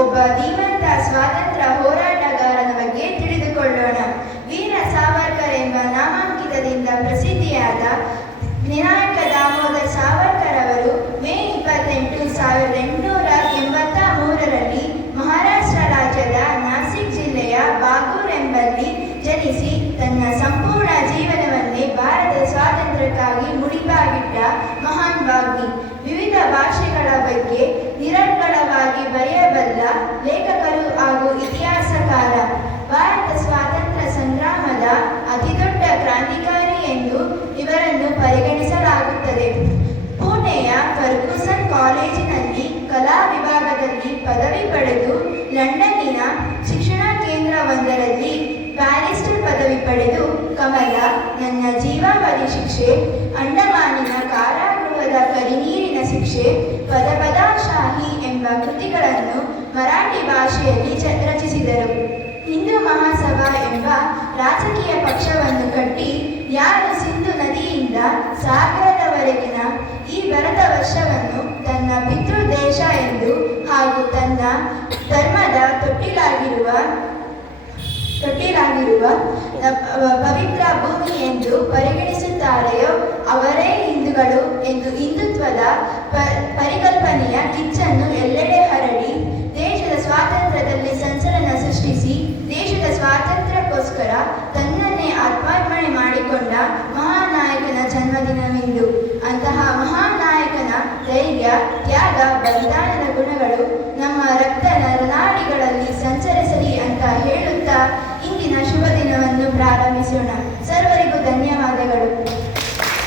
ಒಬ್ಬ ಧೀಮಂತ ಸ್ವಾತಂತ್ರ್ಯ ಹೋರಾಟಗಾರನ ಬಗ್ಗೆ ತಿಳಿದುಕೊಳ್ಳೋಣ. ವೀರ ಸಾವರ್ಕರ್ ಎಂಬ ನಾಮಾಂಕಿತದಿಂದ ಪ್ರಸಿದ್ಧಿಯಾದ ವಿನಾಯಕ ದಾಮೋದರ್ ಸಾವರ್ಕರ್ ಅವರು ಮೇ 28, 1883ರಲ್ಲಿ ಮಹಾರಾಷ್ಟ್ರ ರಾಜ್ಯದ ನಾಸಿಕ್ ಜಿಲ್ಲೆಯ ಬಾಗೂರ್ ಎಂಬಲ್ಲಿ ಜನಿಸಿ ತನ್ನ ಸಂಪೂರ್ಣ ಜೀವನವನ್ನೇ ಭಾರತದ ಸ್ವಾತಂತ್ರ್ಯಕ್ಕಾಗಿ ಮುಡಿಪಾಗಿಟ್ಟ ಮಹಾನ್ ವಾಗ್ಮಿ. ವಿವಿಧ ಭಾಷೆಗಳ ಬಗ್ಗೆ ನಿರರ್ಗಳವಾಗಿ ಬರೆಯಬಲ್ಲ ಲೇಖಕರು ಹಾಗೂ ಇತಿಹಾಸಕಾರ. ಭಾರತ ಸ್ವಾತಂತ್ರ್ಯ ಸಂಗ್ರಾಮದ ಅತಿದೊಡ್ಡ ಕ್ರಾಂತಿಕಾರಿ ಎಂದು ಇವರನ್ನು ಪರಿಗಣಿಸಲಾಗುತ್ತದೆ. ಪುಣೆಯ ಫರ್ಗೂಸನ್ ಕಾಲೇಜಿನಲ್ಲಿ ಕಲಾ ವಿಭಾಗದಲ್ಲಿ ಪದವಿ ಪಡೆದು ಲಂಡನ್ನಿನ ಶಿಕ್ಷಣ ಕೇಂದ್ರವೊಂದರಲ್ಲಿ ಬ್ಯಾರಿಸ್ಟರ್ ಪದವಿ ಪಡೆದು ಕಮಲ, ನನ್ನ ಜೀವಾವಧಿ ಶಿಕ್ಷೆ, ಅಂಡಮಾನಿನ ಕಾರಾಗೃಹದ ಕರಿನೀರಿನ ಶಿಕ್ಷೆ, ಪದಪದಾಶಾಹಿ ಎಂಬ ಕೃತಿಗಳನ್ನು ಮರಾಠಿ ಭಾಷೆಯಲ್ಲಿ ರಚಿಸಿದರು. ಹಿಂದೂ ಮಹಾಸಭಾ ಎಂಬ ರಾಜಕೀಯ ಪಕ್ಷವನ್ನು ಕಟ್ಟಿ ಯಾರು ಸಿಂಧು ನದಿಯಿಂದ ಸಾಗರದವರೆಗಿನ ಈ ಭರತ ವರ್ಷವನ್ನು ತನ್ನ ಪಿತೃದೇಶ ಎಂದು ಹಾಗೂ ತನ್ನ ಧರ್ಮದ ತೊಟ್ಟಿಲಾಗಿರುವ ಪವಿತ್ರ ಭೂಮಿ ಎಂದು ಪರಿಗಣಿಸುತ್ತಾರೆಯೋ ಅವರೇ ಹಿಂದೂಗಳು ಎಂದು ಹಿಂದುತ್ವದ ಪರಿಕಲ್ಪನೆಯ ಕಿಚ್ಚನ್ನು ಎಲ್ಲೆಡೆ ಹರಡಿ ದೇಶದ ಸ್ವಾತಂತ್ರ್ಯದಲ್ಲಿ ಸಂಚಲನ ಸೃಷ್ಟಿಸಿ ದೇಶದ ಸ್ವಾತಂತ್ರ್ಯಕ್ಕೋಸ್ಕರ ತನ್ನನ್ನೇ ಆತ್ಮಾರ್ಪಣೆ ಮಾಡಿಕೊಂಡ ಮಹಾನ್ ನಾಯಕನ ಜನ್ಮದಿನವಿಂದು. ಅಂತಹ ಮಹಾನ್ ನಾಯಕನ ಧೈರ್ಯ, ತ್ಯಾಗ, ಬಲಿದಾನದ ಗುಣಗಳು ನಮ್ಮ ರಕ್ತ ನರನಾಡಿಗಳಲ್ಲಿ ಸಂಚರಿಸಲಿ ಅಂತ ಹೇಳುತ್ತಾ ಇಂದಿನ ಶುಭ ದಿನವನ್ನು ಪ್ರಾರಂಭಿಸೋಣ.